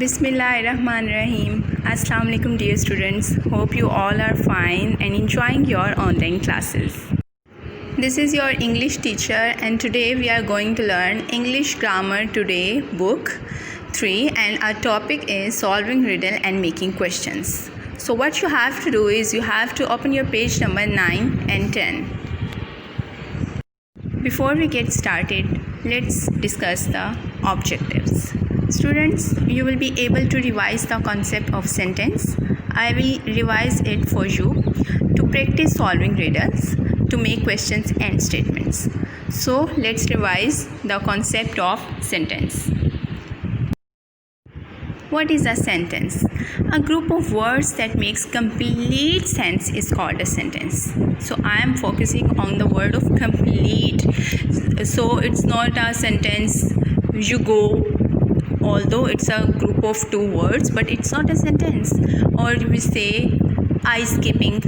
Bismillahirrahmanirrahim. Assalamu alaikum dear students. Hope you all are fine and enjoying your online classes. This is your English teacher and today we are going to learn English Grammar Today book 3 and our topic is solving riddle and making questions. So what you have to do is you have to open your page number 9 and 10. Before we get started, let's discuss the objectives. Students, you will be able to revise the concept of sentence. I will revise it for you to practice solving riddles, to make questions and statements. So, let's revise the concept of sentence. What is a sentence? A group of words that makes complete sense is called a sentence. So I am focusing on the word of complete. So it's not a sentence you go, although it's a group of two words, but it's not a sentence. Or we say ice skipping,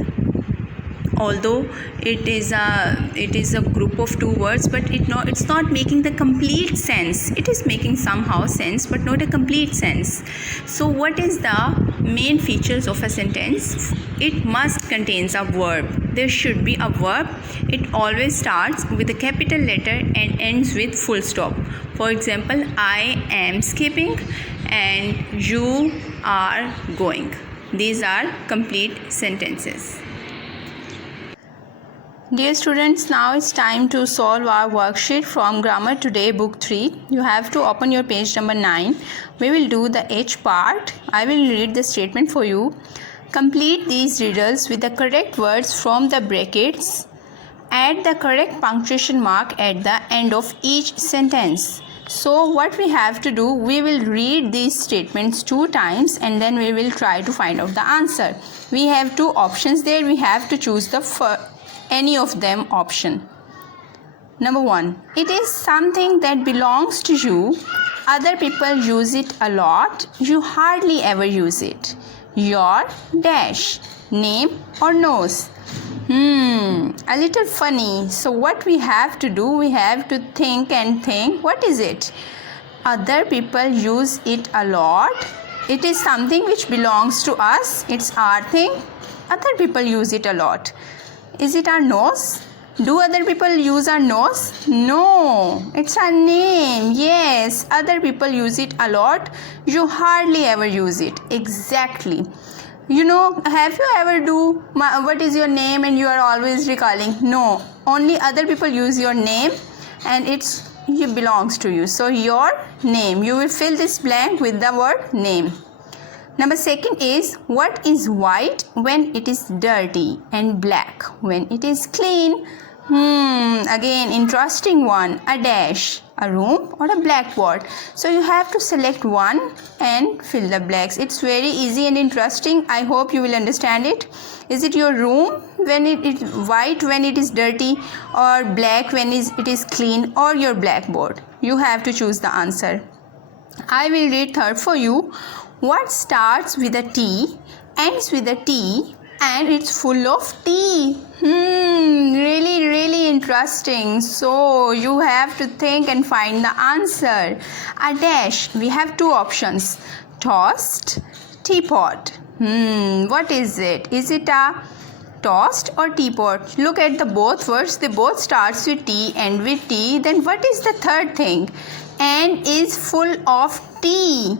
although it is a group of two words, but it's not making the complete sense. It is making somehow sense but not a complete sense. So what is the main features of a sentence? It must contains a verb. There should be a verb. It always starts with a capital letter and ends with full stop. For example, I am skipping and you are going. These are complete sentences. Dear students, now it's time to solve our worksheet from Grammar Today book 3. You have to open your page number 9. We will do the H part. I will read the statement for you. Complete these riddles with the correct words from the brackets. Add the correct punctuation mark at the end of each sentence. So what we have to do, we will read these statements 2 times and then we will try to find out the answer. We have 2 options there. We have to choose any of them option. Number 1, it is something that belongs to you. Other people use it a lot. You hardly ever use it. Your dash, name or nose. A little funny. So what we have to do, we have to think and think. What is it? Other people use it a lot. It is something which belongs to us. It's our thing. Other people use it a lot. Is it our nose? Do other people use our nose? No, it's our name. Yes, other people use it a lot. You hardly ever use it. Exactly. You know, have you ever do what is your name and you are always recalling? No, only other people use your name and it belongs to you. So your name, you will fill this blank with the word name. Number 2 is, what is white when it is dirty and black when it is clean? Again, interesting one. A dash, a room or a blackboard. So you have to select one and fill the blanks. It's very easy and interesting. I hope you will understand it. Is it your room when it is white when it is dirty, or black when it is clean, or your blackboard? You have to choose the answer. I will read third for you. What starts with a T, ends with a T, and it's full of tea? Really interesting. So you have to think and find the answer. A dash, we have 2 options. Toast, teapot. What is it? Is it a toast or teapot? Look at the both words. They both starts with T and with T. Then what is the third thing? And is full of tea.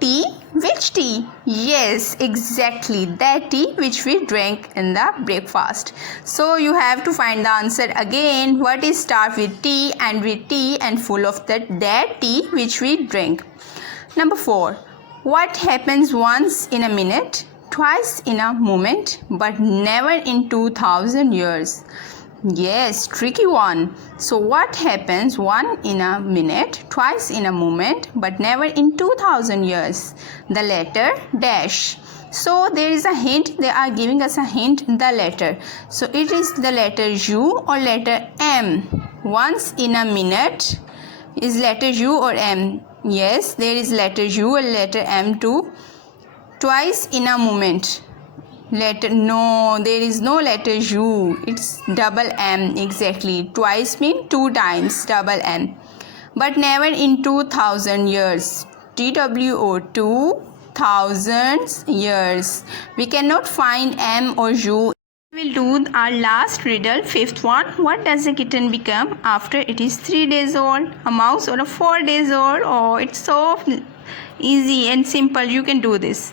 Tea? Which tea? Yes, exactly, that tea which we drank in the breakfast. So you have to find the answer again. What is start with T and with tea and full of that tea which we drank? Number 4, what happens once in a minute, twice in a moment, but never in 2000 years? Yes, tricky one. So what happens one in a minute, twice in a moment, but never in 2000 years? The letter dash. So there is a hint. They are giving us a hint, the letter. So it is the letter U or letter M. Once in a minute is letter U or M. Yes, there is letter U or letter M too. Twice in a moment. No, there is no letter U. It's double M. Exactly. Twice means 2 times, double M. But never in 2000 years. TWO, 2000 years. We cannot find M or U. We will do our last riddle, fifth one. What does a kitten become after it is 3 days old? A mouse or a 4 days old? Oh, it's so easy and simple. You can do this.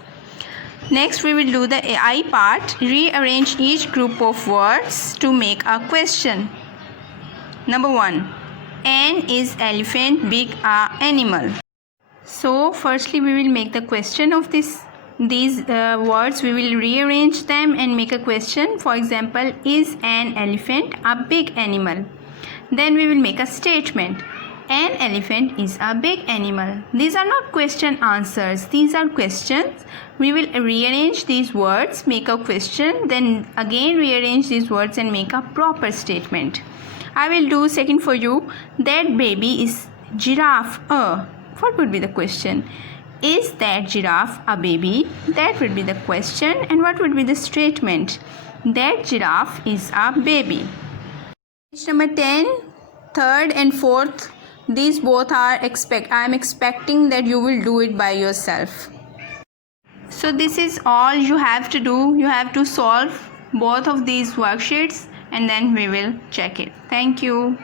Next, we will do the I part. Rearrange each group of words to make a question. Number 1. N is elephant, big animal. So, firstly, we will make the question of these words. We will rearrange them and make a question. For example, is an elephant a big animal? Then we will make a statement. An elephant is a big animal. These are not question answers. These are questions. We will rearrange these words, make a question, then again rearrange these words and make a proper statement. I will do second for you. That baby is giraffe. What would be the question? Is that giraffe a baby? That would be the question. And what would be the statement? That giraffe is a baby. Page number 10, third and fourth. These both are I am expecting that you will do it by yourself. So this is all you have to do. You have to solve both of these worksheets and then we will check it. Thank you.